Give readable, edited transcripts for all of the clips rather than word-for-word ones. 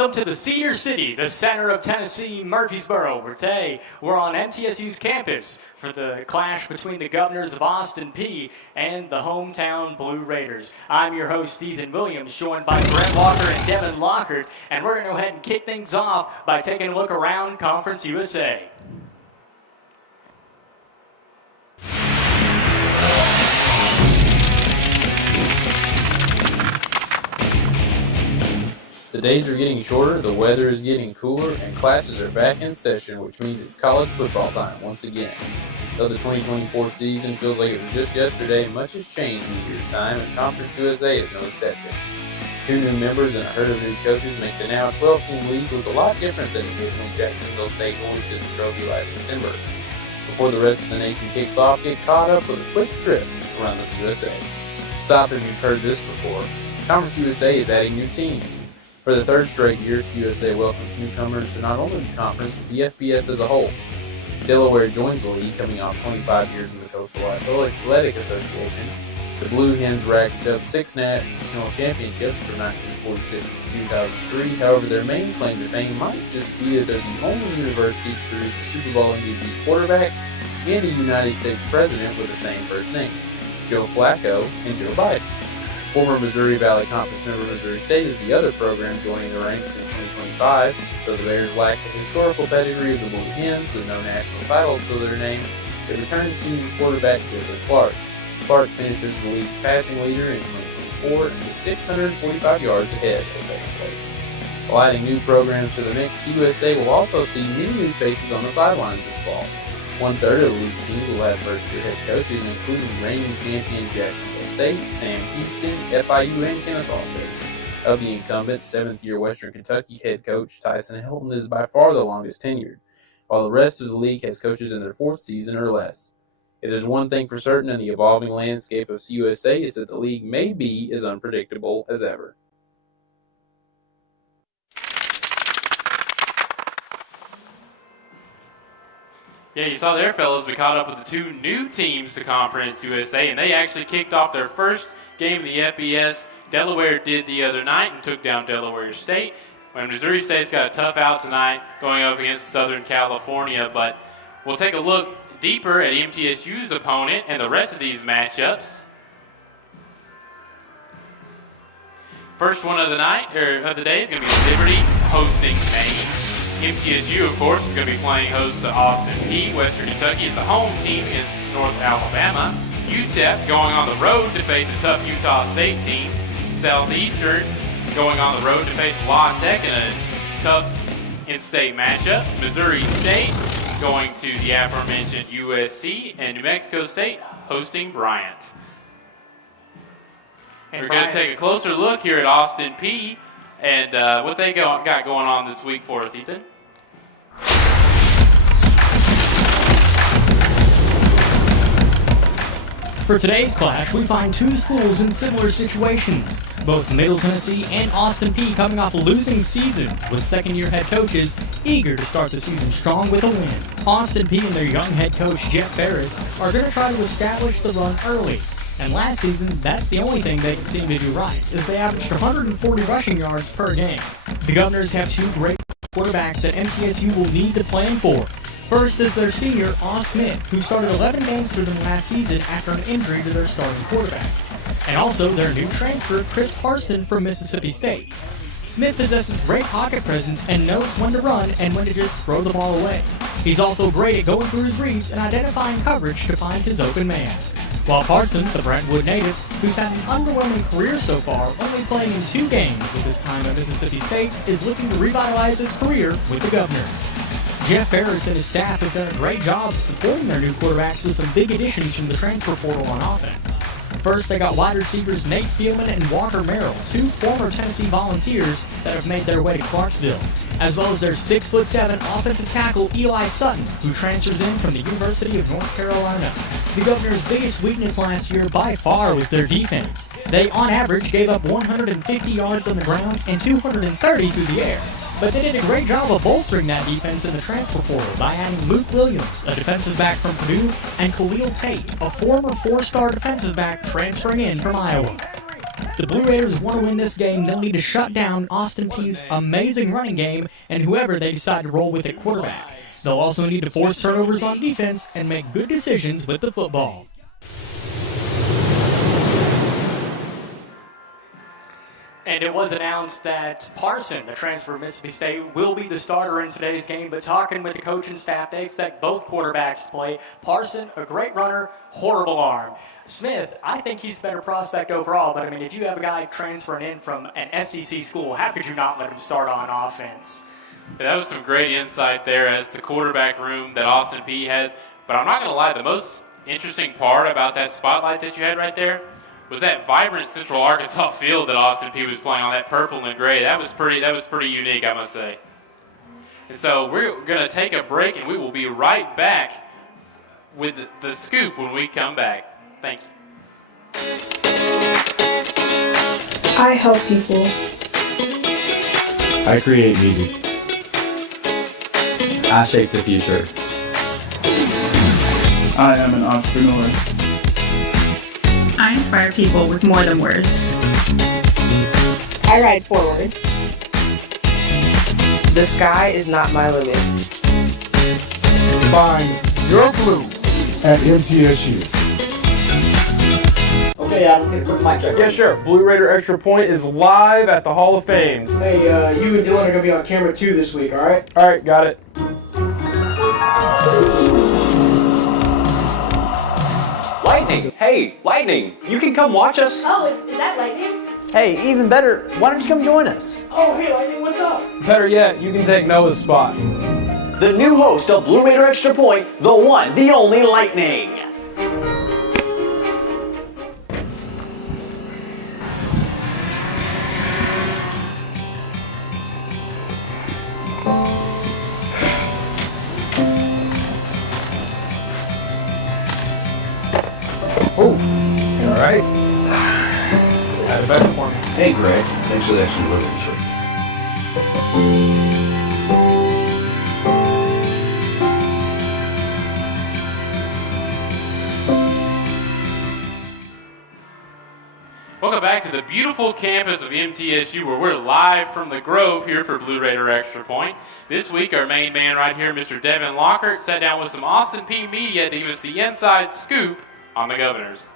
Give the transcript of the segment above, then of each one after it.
Welcome to the Cedar City, the center of Tennessee, Murfreesboro, where today we're on MTSU's campus for the clash between the Governors of Austin Peay and the hometown Blue Raiders. I'm your host, Ethan Williams, joined by Brent Walker and Devin Lockhart, and we're going to go ahead and kick things off by taking a look around Conference USA. The days are getting shorter, the weather is getting cooler, and classes are back in session, which means it's college football time once again. Though the 2024 season feels like it was just yesterday, much has changed in a year's time, and Conference USA is no exception. 2 new members and a herd of new coaches make the now 12-team league look a lot different than it did when Jacksonville State won the trophy last December. Before the rest of the nation kicks off, get caught up with a quick trip around the USA. Stop if you've heard this before. Conference USA is adding new teams. For the third straight year, USA welcomes newcomers to not only the conference, but the FBS as a whole. Delaware joins the league, coming off 25 years in the Coastal Athletic Association. The Blue Hens racked up 6 national championships from 1946 to 2003. However, their main claim to fame might just be that they're the only university to produce a Super Bowl MVP quarterback and a United States president with the same first name, Joe Flacco and Joe Biden. Former Missouri Valley Conference member Missouri State is the other program joining the ranks in 2025, though the Bears lack the historical pedigree of the Blue Hens with no national title to their name. They return to quarterback Jalen Clark. Clark finishes the league's passing leader in 2024 and is 645 yards ahead of second place. While adding new programs to the mix, CUSA will also see many new faces on the sidelines this fall. 1/3 of the league's team will have first-year head coaches, including reigning champion Jacksonville State, Sam Houston, FIU, and Kennesaw State. Of the incumbents, 7th-year Western Kentucky head coach Tyson Helton is by far the longest tenured, while the rest of the league has coaches in their 4th season or less. If there's one thing for certain in the evolving landscape of CUSA, is that the league may be as unpredictable as ever. Yeah, you saw there, fellas, we caught up with the 2 new teams to Conference USA, and they actually kicked off their first game in the FBS. Delaware did the other night and took down Delaware State. When Missouri State's got a tough out tonight going up against Southern California, but we'll take a look deeper at MTSU's opponent and the rest of these matchups. First one of the night, or of the day, is going to be Liberty hosting Maine. MTSU, of course, is going to be playing host to Austin Peay. Western Kentucky is the home team against North Alabama. UTEP going on the road to face a tough Utah State team. Southeastern going on the road to face La Tech in a tough in-state matchup. Missouri State going to the aforementioned USC, and New Mexico State hosting Bryant. We're going to take a closer look here at Austin Peay and what they got going on this week for us, Ethan. For today's clash, we find 2 schools in similar situations. Both Middle Tennessee and Austin Peay coming off losing seasons, with second-year head coaches eager to start the season strong with a win. Austin Peay and their young head coach, Jeff Ferris, are going to try to establish the run early. And last season, that's the only thing they seem to do right, as they averaged 140 rushing yards per game. The Governors have 2 great quarterbacks that MTSU will need to plan for. First is their senior, Aw Smith, who started 11 games for them last season after an injury to their starting quarterback. And also their new transfer, Chris Parson from Mississippi State. Smith possesses great pocket presence and knows when to run and when to just throw the ball away. He's also great at going through his reads and identifying coverage to find his open man. While Parson, the Brentwood native, who's had an underwhelming career so far, only playing in 2 games with his time at Mississippi State, is looking to revitalize his career with the Governors. Jeff Ferris and his staff have done a great job of supporting their new quarterbacks with some big additions from the transfer portal on offense. First, they got wide receivers Nate Spielman and Walker Merrill, 2 former Tennessee Volunteers that have made their way to Clarksville, as well as their 6'7" offensive tackle Eli Sutton, who transfers in from the University of North Carolina. The Governors' biggest weakness last year by far was their defense. They, on average, gave up 150 yards on the ground and 230 through the air. But they did a great job of bolstering that defense in the transfer portal by adding Luke Williams, a defensive back from Purdue, and Khalil Tate, a former 4-star defensive back transferring in from Iowa. If the Blue Raiders want to win this game, they'll need to shut down Austin Peay's amazing running game and whoever they decide to roll with at quarterback. They'll also need to force turnovers on defense and make good decisions with the football. And it was announced that Parson, the transfer from Mississippi State, will be the starter in today's game. But talking with the coaching staff, they expect both quarterbacks to play. Parson, a great runner, horrible arm. Smith, I think he's a better prospect overall. But, I mean, if you have a guy transferring in from an SEC school, how could you not let him start on offense? Yeah, that was some great insight there as the quarterback room that Austin Peay has. But I'm not going to lie, the most interesting part about that spotlight that you had right there was that vibrant Central Arkansas field that Austin Peay was playing on, that purple and gray. That was pretty unique, I must say. And so we're going to take a break, and we will be right back with the scoop when we come back. Thank you. I help people. I create music. I shape the future. I am an entrepreneur. I inspire people with more than words. I ride forward. The sky is not my limit. Find your blue at MTSU. Okay, let's get a quick mic check. Yeah, sure. Blue Raider Extra Point is live at the Hall of Fame. Hey, you and Dylan are gonna be on camera too this week, all right? All right, got it. Lightning! Hey, Lightning! You can come watch us. Oh, is that Lightning? Hey, even better, why don't you come join us? Oh, hey, Lightning, what's up? Better yet, you can take Noah's spot. The new host of Blue Raider Extra Point, the one, the only Lightning. Oh, you all right? Had a better for me. Hey, Greg. Thanks for the extra look this week. Welcome back to the beautiful campus of MTSU, where we're live from the Grove here for Blue Raider Extra Point. This week, our main man right here, Mr. Devin Lockhart, sat down with some Austin Peay media to give us the inside scoop on the Governors.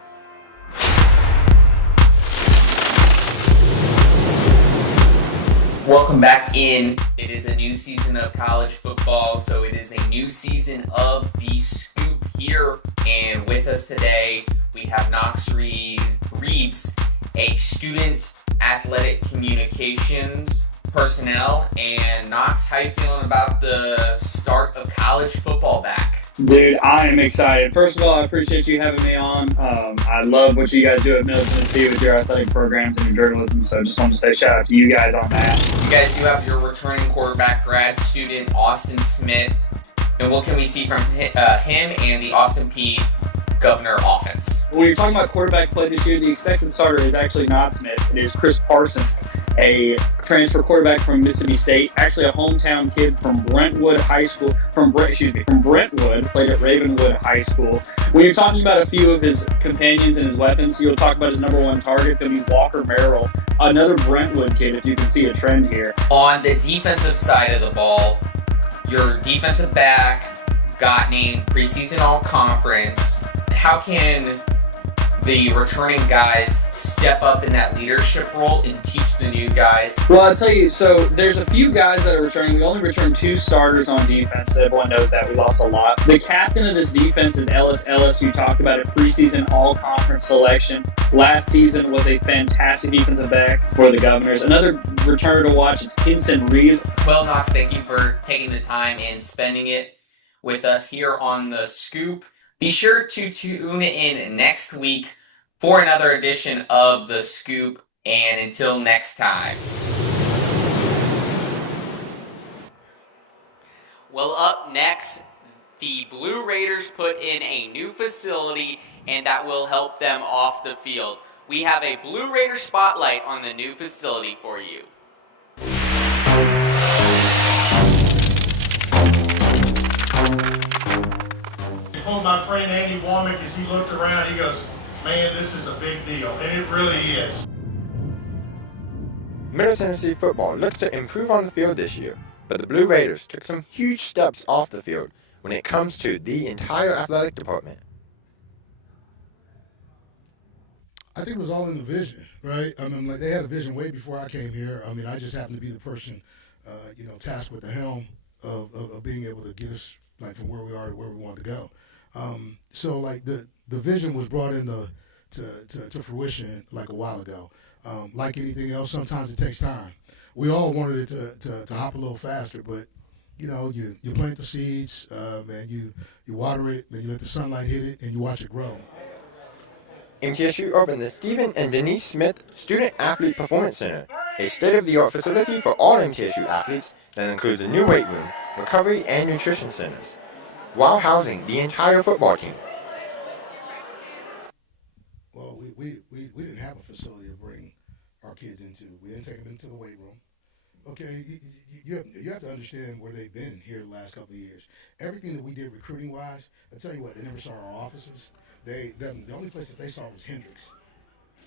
Welcome back in. It is a new season of college football, so it is a new season of the Scoop here. And with us today, we have Knox Reeves, a student athletic communications personnel. And Knox, how you feeling about the start of college football back? Dude, I am excited. First of all, I appreciate you having me on. I love what you guys do at Middle Tennessee with your athletic programs and your journalism, so just want to say shout out to you guys on that. You guys do have your returning quarterback grad student, Austin Smith. And what can we see from him and the Austin Peay Governor offense? When you're talking about quarterback play this year, the expected starter is actually not Smith. It is Chris Parsons, a transfer quarterback from Mississippi State, actually a hometown kid from Brentwood High School, from Brentwood, played at Ravenwood High School. When you're talking about a few of his companions and his weapons, you'll talk about his number one target. It's going to be Walker Merrill, another Brentwood kid, if you can see a trend here. On the defensive side of the ball, your defensive back got named preseason all-conference. How can the returning guys step up in that leadership role and teach the new guys? Well, I'll tell you, so there's a few guys that are returning. We only returned 2 starters on defense. Everyone knows that. We lost a lot. The captain of this defense is Ellis Ellis, who talked about a preseason all-conference selection. Last season was a fantastic defensive back for the Governors. Another returner to watch is Kinston Reeves. Well, Knox, thank you for taking the time and spending it with us here on the Scoop. Be sure to tune in next week for another edition of The Scoop, and until next time. Well, up next, the Blue Raiders put in a new facility, and that will help them off the field. We have a Blue Raider spotlight on the new facility for you. Told my friend Andy Warmick as he looked around, he goes, "Man, this is a big deal," and it really is. Middle Tennessee football looks to improve on the field this year, but the Blue Raiders took some huge steps off the field when it comes to the entire athletic department. I think it was all in the vision, right? I mean, like they had a vision way before I came here. I mean, I just happened to be the person, tasked with the helm of being able to get us like from where we are to where we wanted to go. So like the vision was brought into to fruition like a while ago. Like anything else, sometimes it takes time. We all wanted it to hop a little faster, but you plant the seeds, and you water it, then you let the sunlight hit it, and you watch it grow. MTSU opened the Stephen and Denise Smith Student Athlete Performance Center, a state-of-the-art facility for all MTSU athletes that includes a new weight room, recovery, and nutrition centers, while housing the entire football team. Well, we didn't have a facility to bring our kids into. We didn't take them into the weight room. Okay, you have to understand where they've been here the last couple of years. Everything that we did recruiting-wise, I tell you what, they never saw our offices. The only place that they saw was Hendricks.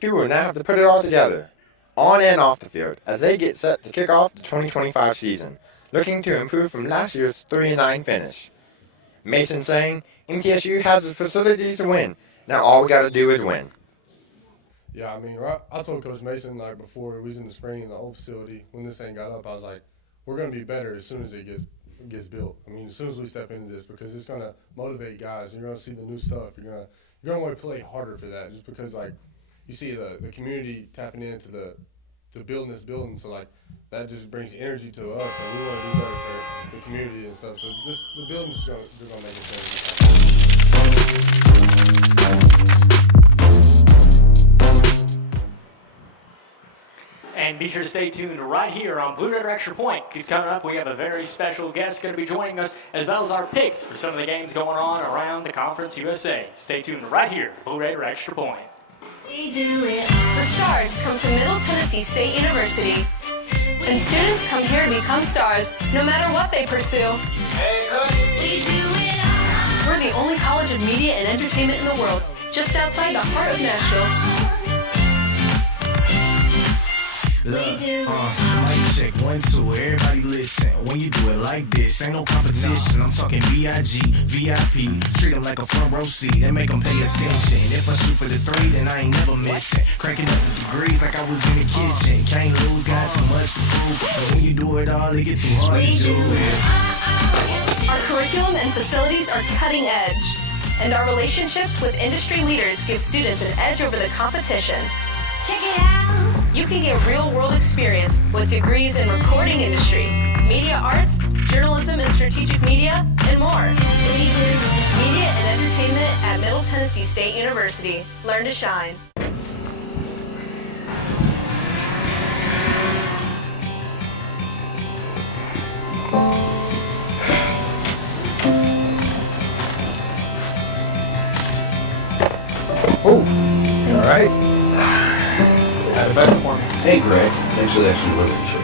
You will now have to put it all together, on and off the field, as they get set to kick off the 2025 season, looking to improve from last year's 3-9 finish. Mason saying, MTSU has the facilities to win. Now all we got to do is win. Yeah, I mean, I told Coach Mason, like, before we was in the spring in the old facility, when this thing got up, I was like, we're going to be better as soon as it gets built. I mean, as soon as we step into this, because it's going to motivate guys. You're going to see the new stuff. You're going to want to play harder for that, just because, like, you see the community tapping into the building this building, so, like, that just brings energy to us, and we want to do better for the community and stuff. So just the building's just going to make it better. And be sure to stay tuned right here on Blue Raider Extra Point, because coming up we have a very special guest going to be joining us, as well as our picks for some of the games going on around the Conference USA. Stay tuned right here, Blue Raider Extra Point. We do it. The stars come to Middle Tennessee State University, and students come here to become stars, no matter what they pursue. Hey, Coach. We do it. We're the only college of media and entertainment in the world, just outside the heart of Nashville. Look, mic check, 1, 2, everybody listen. When you do it like this, ain't no competition. I'm talking B.I.G., VIP. Treat them like a front row seat and make them pay attention. If I shoot for the 3, then I ain't never missing. Cracking up the degrees like I was in the kitchen. Can't lose, got too much to prove. But when you do it all, it get too hard to do it. Our curriculum and facilities are cutting edge, and our relationships with industry leaders give students an edge over the competition. Check it out. You can get real-world experience with degrees in recording industry, media arts, journalism and strategic media, and more. Media and entertainment at Middle Tennessee State University. Learn to shine. Oh, all right. Hey Greg, thanks for that extra living this week.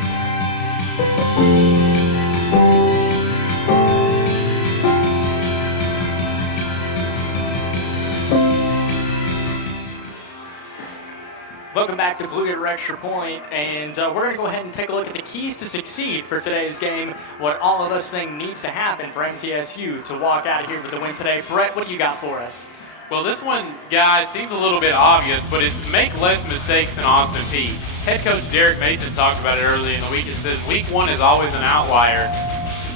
Welcome back to Blue Raider Extra Point, and we're going to go ahead and take a look at the keys to succeed for today's game, what all of us think needs to happen for MTSU to walk out of here with the win today. Brett, what do you got for us? Well, this one, guys, seems a little bit obvious, but it's make less mistakes than Austin Peay. Head coach Derek Mason talked about it earlier in the week. It says week 1 is always an outlier.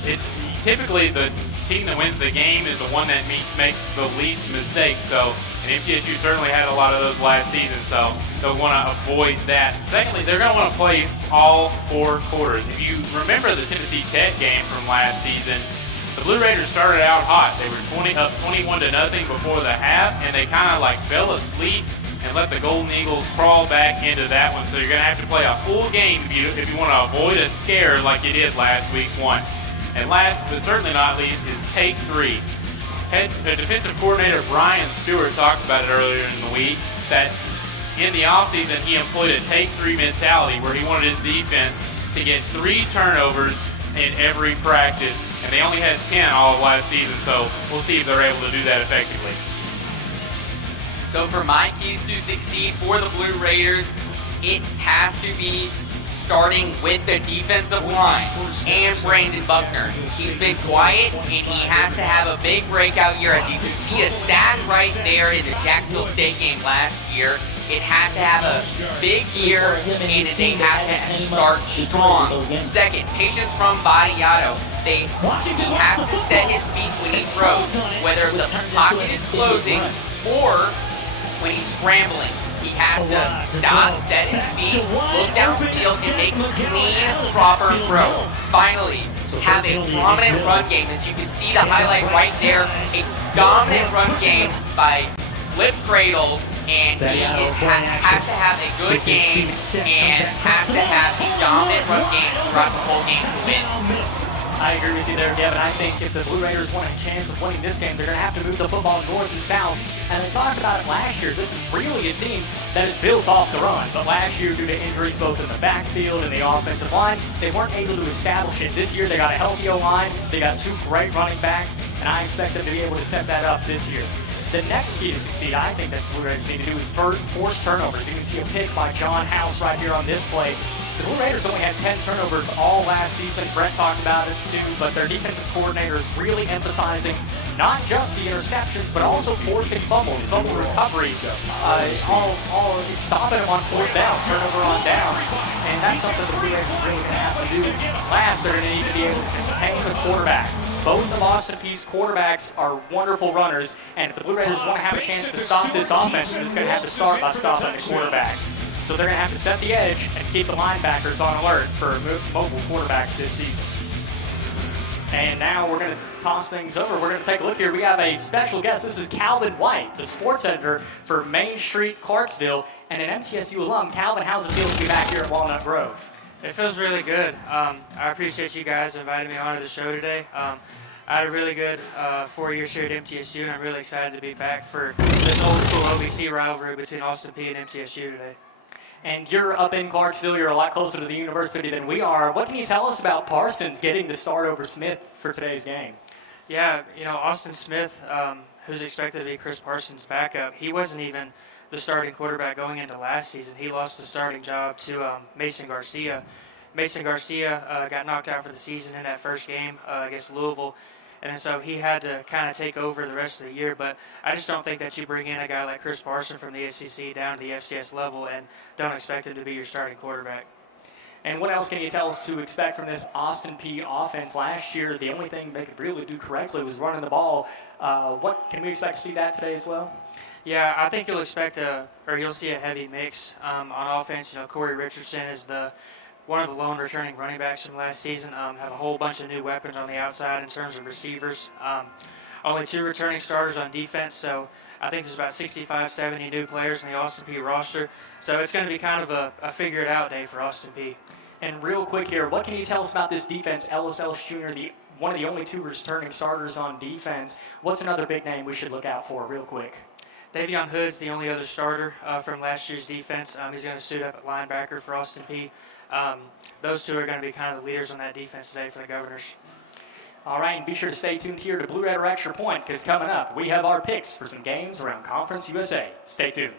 It's typically the team that wins the game is the one that makes the least mistakes. So, and MTSU certainly had a lot of those last season, so they'll want to avoid that. Secondly, they're going to want to play all 4 quarters. If you remember the Tennessee Tech game from last season, the Blue Raiders started out hot. They were 21-0 before the half, and they kind of like fell asleep and let the Golden Eagles crawl back into that one. So you're going to have to play a full game if you want to avoid a scare like you did last week 1. And last, but certainly not least, is take 3. Defensive coordinator Brian Stewart talked about it earlier in the week, that in the offseason he employed a take 3 mentality where he wanted his defense to get 3 turnovers in every practice, and they only had 10 all of last season, so we'll see if they're able to do that effectively. So for my keys to succeed for the Blue Raiders, it has to be starting with the defensive line and Brandon Buckner. He's been quiet, and he has to have a big breakout year. As you can see a stat right there in the Jacksonville State game last year. It has to have a big year, and they have to start strong. Second, patience from Badiato. He has to set his feet when he throws, whether the pocket is closing or when he's scrambling. He has to stop, set his feet, look downfield, and make a clean, proper throw. Finally, have a prominent run game. As you can see the highlight right there, a dominant run game by Flip Cradle. And he has to have a good game and has to have a dominant run game throughout the whole game to win. I agree with you there, Kevin. I think if the Blue Raiders want a chance of winning this game, they're going to have to move the football north and south. And they talked about it last year. This is really a team that is built off the run. But last year, due to injuries both in the backfield and the offensive line, they weren't able to establish it. This year, they got a healthy O-line. They got 2 great running backs. And I expect them to be able to set that up this year. The next key to succeed, I think that Blue Raiders need to do is force turnovers. You can see a pick by John House right here on this play. The Blue Raiders only had 10 turnovers all last season. Brett talked about it too, but their defensive coordinator is really emphasizing not just the interceptions, but also forcing fumbles, fumble recoveries, all stopping them on 4th down, turnover on downs. And that's something the Blue Raiders are really going to have to do. Last, they're going to need to be able to contain the quarterback. Both of Austin Peay's quarterbacks are wonderful runners, and if the Blue Raiders want to have a chance to stop this offense, it's going to have to start by stopping the quarterback. So they're going to have to set the edge and keep the linebackers on alert for mobile quarterbacks this season. And now we're going to toss things over. We're going to take a look here. We have a special guest. This is Calvin White, the sports editor for Main Street Clarksville, and an MTSU alum. Calvin, how's it feel to be back here at Walnut Grove? It feels really good. I appreciate you guys inviting me onto the show today. I had a really good 4 years here at MTSU, and I'm really excited to be back for this old school OVC rivalry between Austin Peay and MTSU today. And you're up in Clarksville. You're a lot closer to the university than we are. What can you tell us about Parsons getting the start over Smith for today's game? Yeah, Austin Smith, who's expected to be Chris Parsons' backup, he wasn't even the starting quarterback going into last season. He lost the starting job to Mason Garcia. Mason Garcia got knocked out for the season in that first game against Louisville. And so he had to kind of take over the rest of the year. But I just don't think that you bring in a guy like Chris Parsons from the SEC down to the FCS level and don't expect him to be your starting quarterback. And what else can you tell us to expect from this Austin Peay offense? Last year, the only thing they could really do correctly was running the ball. What can we expect to see that today as well? Yeah, I think you'll see a heavy mix on offense. Corey Richardson is one of the lone returning running backs from last season. Have a whole bunch of new weapons on the outside in terms of receivers. Only 2 returning starters on defense, so I think there's about 65, 70 new players in the Austin Peay roster. So it's going to be kind of a figure-it-out day for Austin Peay. And real quick here, what can you tell us about this defense? Ellis Ellis Jr., one of the only 2 returning starters on defense. What's another big name we should look out for real quick? Davion Hood's the only other starter from last year's defense. He's going to suit up at linebacker for Austin Peay. Those 2 are going to be kind of the leaders on that defense today for the Governors. All right, and be sure to stay tuned here to Blue Raider Extra Point, because coming up, we have our picks for some games around Conference USA. Stay tuned.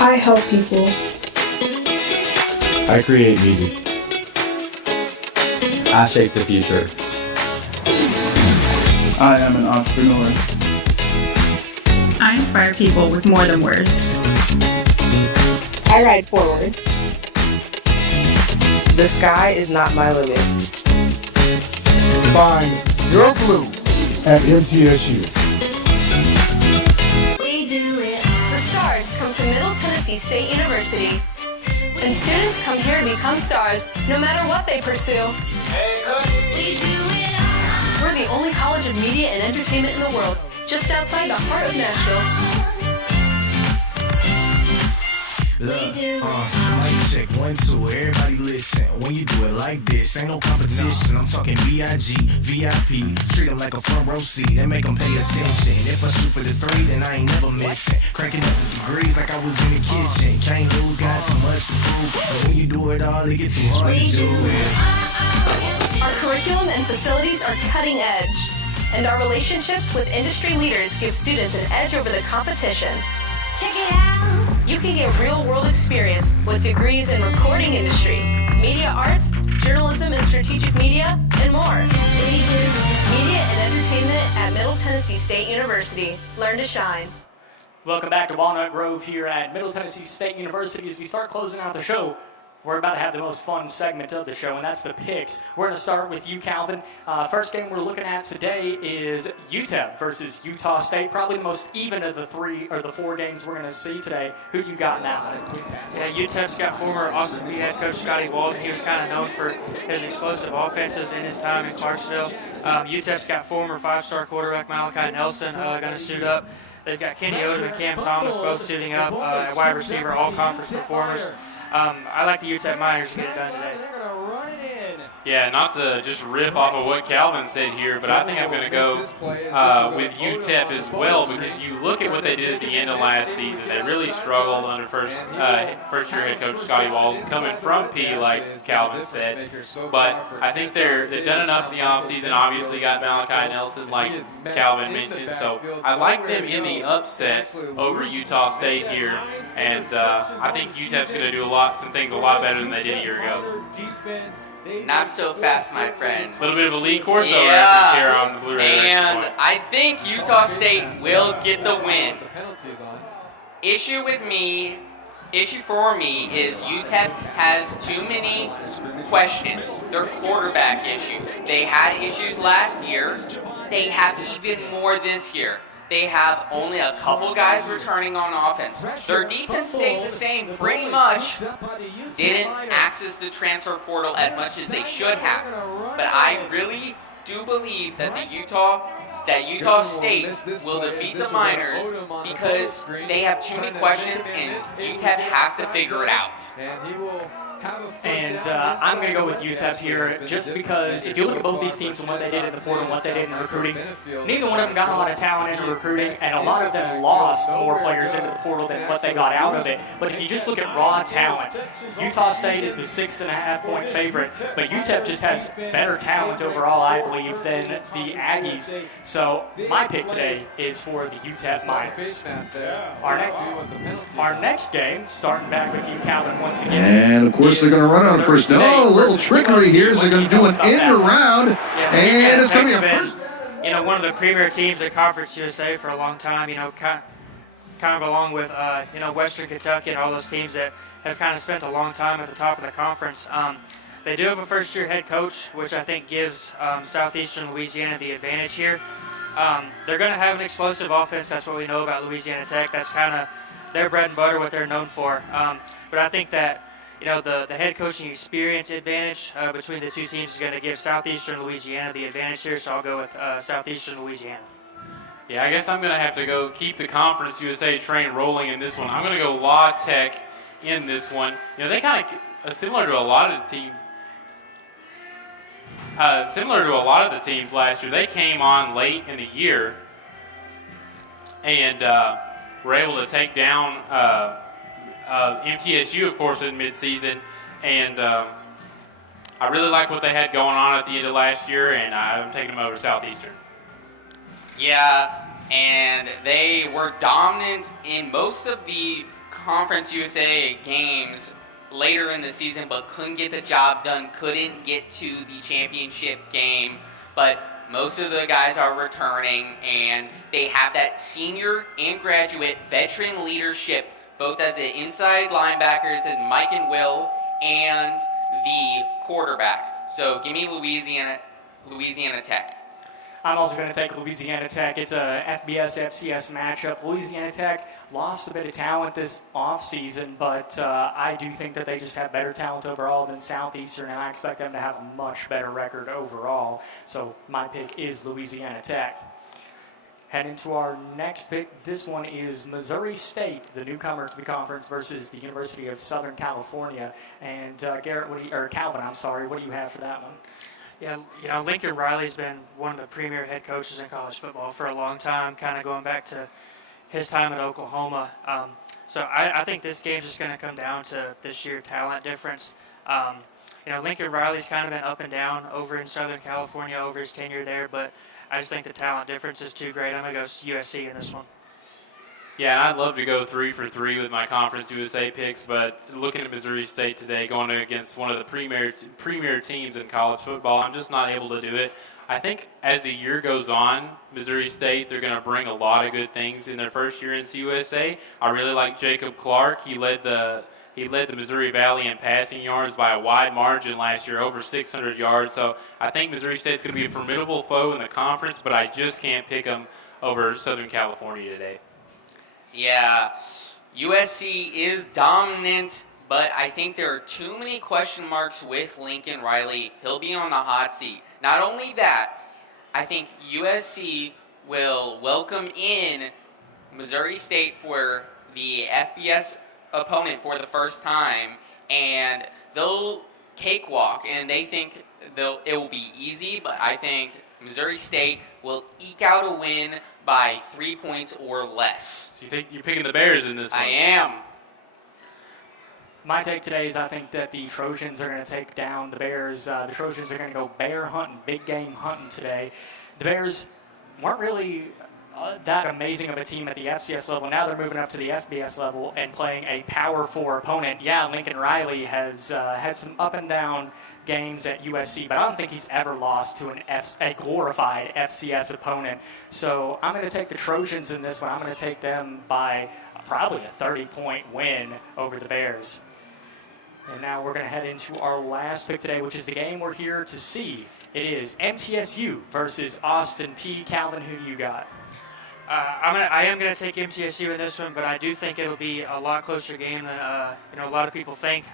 I help people. I create music. I shape the future. I am an entrepreneur. I inspire people with more than words. I ride forward. The sky is not my limit. Find your blue at MTSU. We do it. The stars come to Middle Tennessee State University. And students come here to become stars, no matter what they pursue. We do it. We're the only college of media and entertainment in the world, just outside the heart of Nashville. Look, mic check, 1, 2, everybody listen. When you do it like this, ain't no competition. I'm talking B.I.G., VIP. Treat them like a front row seat and make them pay attention. If I shoot for the 3, then I ain't never missing. Cranking up the degrees like I was in the kitchen. Can't lose, got too much to prove. But when you do it all, it gets too hard to do it. Our curriculum and facilities are cutting edge. And our relationships with industry leaders give students an edge over the competition. Check it out. You can get real-world experience with degrees in recording industry, media arts, journalism and strategic media, and more. Media and entertainment at Middle Tennessee State University. Learn to shine. Welcome back to Walnut Grove here at Middle Tennessee State University. As we start closing out the show, we're about to have the most fun segment of the show, and that's the picks. We're going to start with you, Calvin. First game we're looking at today is UTEP versus Utah State. Probably the most even of the four games we're going to see today. Who do you got now? Yeah, UTEP's got former Austin Peay head coach Scotty Walden. He was kind of known for his explosive offenses in his time in Clarksville. UTEP's got former five-star quarterback Malachi Nelson going to suit up. They've got Kenny Odom and Cam Thomas both suiting up at wide receiver, all conference performers. I like the UTEP Miners to get it done today. Yeah, not to just riff off of what Calvin said here, but I think I'm going to go with UTEP as well, because you look at what they did at the end of last season. They really struggled under first-year head coach Scotty Walden, coming from P, like Calvin said. But I think they've done enough in the offseason. Obviously got Malachi Nelson, like Calvin mentioned. So I like them in the upset over Utah State here, and I think UTEP's going to do some things a lot better than they did a year ago. Not so fast, my friend. A little bit of a Lee Corso reference here on the Blu-ray. And I think Utah State will get the win. Issue for me is UTEP has too many questions. Their quarterback issue. They had issues last year. They have even more this year. They have only a couple guys returning on offense. Their defense stayed the same pretty much. Didn't access the transfer portal as much as they should have. But I really do believe that Utah State will defeat the Miners because they have too many questions and UTEP has to figure it out. And I'm going to go with UTEP here just because if you look at both these teams and what they did in the portal and what they did in recruiting, neither one of them got a lot of talent in recruiting, and a lot of them lost more players into the portal than what they got out of it. But if you just look at raw talent, Utah State is the 6.5-point favorite, but UTEP just has better talent overall, I believe, than the Aggies. So my pick today is for the UTEP Miners. Our next game, starting back with you, Calvin, once again. And of course, they're going to run on first down. Oh, a little trickery here. They're going to do an end around, and it's going to be a first. One of the premier teams at Conference USA for a long time. Kind of along with Western Kentucky and all those teams that have kind of spent a long time at the top of the conference. They do have a first-year head coach, which I think gives Southeastern Louisiana the advantage here. They're going to have an explosive offense. That's what we know about Louisiana Tech. That's kind of their bread and butter, what they're known for. But I think that the head coaching experience advantage between the two teams is going to give Southeastern Louisiana the advantage here, so I'll go with Southeastern Louisiana. Yeah, I guess I'm going to have to go keep the Conference USA train rolling in this one. I'm going to go La Tech in this one. They kind of similar to a lot of the teams. Similar to a lot of the teams last year, they came on late in the year and were able to take down MTSU, of course, in midseason, and I really like what they had going on at the end of last year, and I'm taking them over Southeastern. Yeah, and they were dominant in most of the Conference USA games later in the season, but couldn't get the job done, couldn't get to the championship game, but most of the guys are returning, and they have that senior and graduate veteran leadership, both as the inside linebackers and Mike and Will, and the quarterback. So give me Louisiana Tech. I'm also going to take Louisiana Tech. It's a FBS-FCS matchup. Louisiana Tech lost a bit of talent this offseason, but I do think that they just have better talent overall than Southeastern, and I expect them to have a much better record overall. So my pick is Louisiana Tech. Heading to our next pick, this one is Missouri State, the newcomer to the conference, versus the University of Southern California. And Calvin, what do you have for that one? Yeah, Lincoln Riley's been one of the premier head coaches in college football for a long time, kind of going back to his time at Oklahoma. So I think this game's just going to come down to the sheer talent difference. Lincoln Riley's kind of been up and down over in Southern California over his tenure there, but I just think the talent difference is too great. I'm going to go USC in this one. Yeah, and I'd love to go 3 for 3 with my Conference USA picks, but looking at Missouri State today, going against one of the premier teams in college football, I'm just not able to do it. I think as the year goes on, Missouri State, they're going to bring a lot of good things in their first year in CUSA. I really like Jacob Clark. He led the Missouri Valley in passing yards by a wide margin last year, over 600 yards. So I think Missouri State's going to be a formidable foe in the conference, but I just can't pick them over Southern California today. Yeah, USC is dominant, but I think there are too many question marks with Lincoln Riley. He'll be on the hot seat. Not only that, I think USC will welcome in Missouri State for the FBS opponent for the first time, and they'll cakewalk, and they think it will be easy, but I think Missouri State will eke out a win by 3 points or less. So you think you're picking the Bears in this one? I am. My take today is I think that the Trojans are going to take down the Bears. The Trojans are going to go bear hunting, big game hunting today. The Bears weren't really that amazing of a team at the FCS level. Now they're moving up to the FBS level and playing a Power 4 opponent. Yeah, Lincoln Riley has had some up and down games at USC, but I don't think he's ever lost to a glorified FCS opponent. So I'm going to take the Trojans in this one. I'm going to take them by probably a 30-point win over the Bears. And now we're going to head into our last pick today, which is the game we're here to see. It is MTSU versus Austin Peay. Calvin, who do you got? I am going to take MTSU in this one, but I do think it'll be a lot closer game than a lot of people think.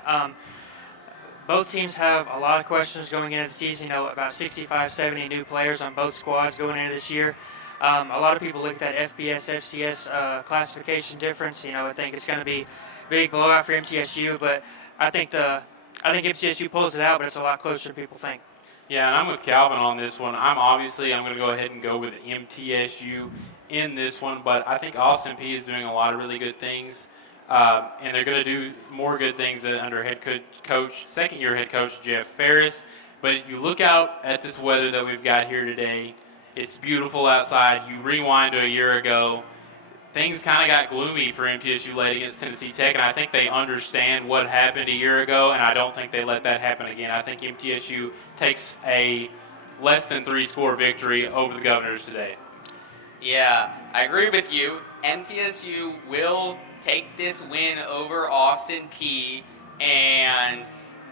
Both teams have a lot of questions going into the season. About 65, 70 new players on both squads going into this year. A lot of people look at that FBS, FCS classification difference. I think it's going to be a big blowout for MTSU, but I think MTSU pulls it out, but it's a lot closer than people think. Yeah, and I'm with Calvin on this one. I'm going to go ahead and go with MTSU in this one, but I think Austin Peay is doing a lot of really good things, and they're going to do more good things under second-year head coach Jeff Ferris. But you look out at this weather that we've got here today. It's beautiful outside. You rewind to a year ago. Things kind of got gloomy for MTSU late against Tennessee Tech, and I think they understand what happened a year ago, and I don't think they let that happen again. I think MTSU takes a less than 3-score victory over the Governors today. Yeah, I agree with you. MTSU will take this win over Austin Peay, and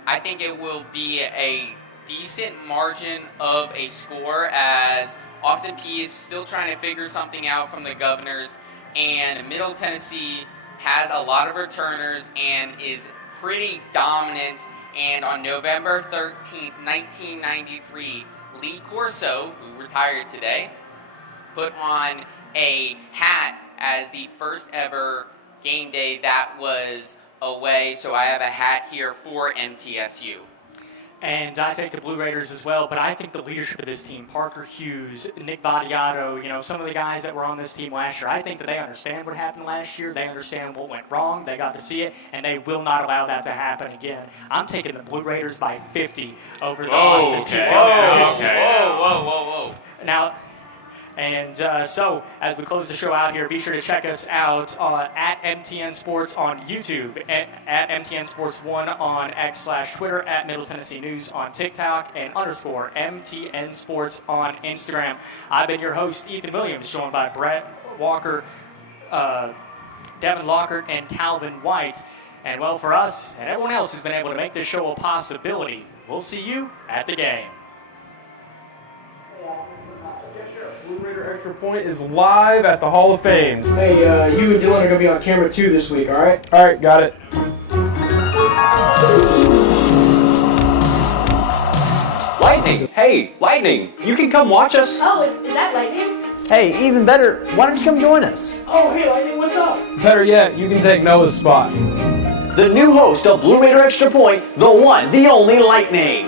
I think it will be a decent margin of a score as Austin Peay is still trying to figure something out from the Governors. And Middle Tennessee has a lot of returners and is pretty dominant. And on November 13th, 1993, Lee Corso, who retired today, put on a hat as the first ever game day that was away. So I have a hat here for MTSU. And I take the Blue Raiders as well, but I think the leadership of this team, Parker Hughes, Nick Vadiato, some of the guys that were on this team last year, I think that they understand what happened last year. They understand what went wrong. They got to see it, and they will not allow that to happen again. I'm taking the Blue Raiders by 50 over the Austin Peay. Whoa. Now, and so, as we close the show out here, be sure to check us out at MTN Sports on YouTube, at MTN Sports 1 on X/Twitter, at Middle Tennessee News on TikTok, and _MTN Sports on Instagram. I've been your host, Ethan Williams, joined by Brett Walker, Devin Lockhart, and Calvin White. And well, for us and everyone else who's been able to make this show a possibility, we'll see you at the game. Blue Raider Extra Point is live at the Hall of Fame. Hey, you and Dylan are going to be on camera too this week, all right? All right, got it. Lightning! Hey, Lightning! You can come watch us. Oh, is that Lightning? Hey, even better, why don't you come join us? Oh, hey, Lightning, what's up? Better yet, you can take Noah's spot. The new host of Blue Raider Extra Point, the one, the only Lightning.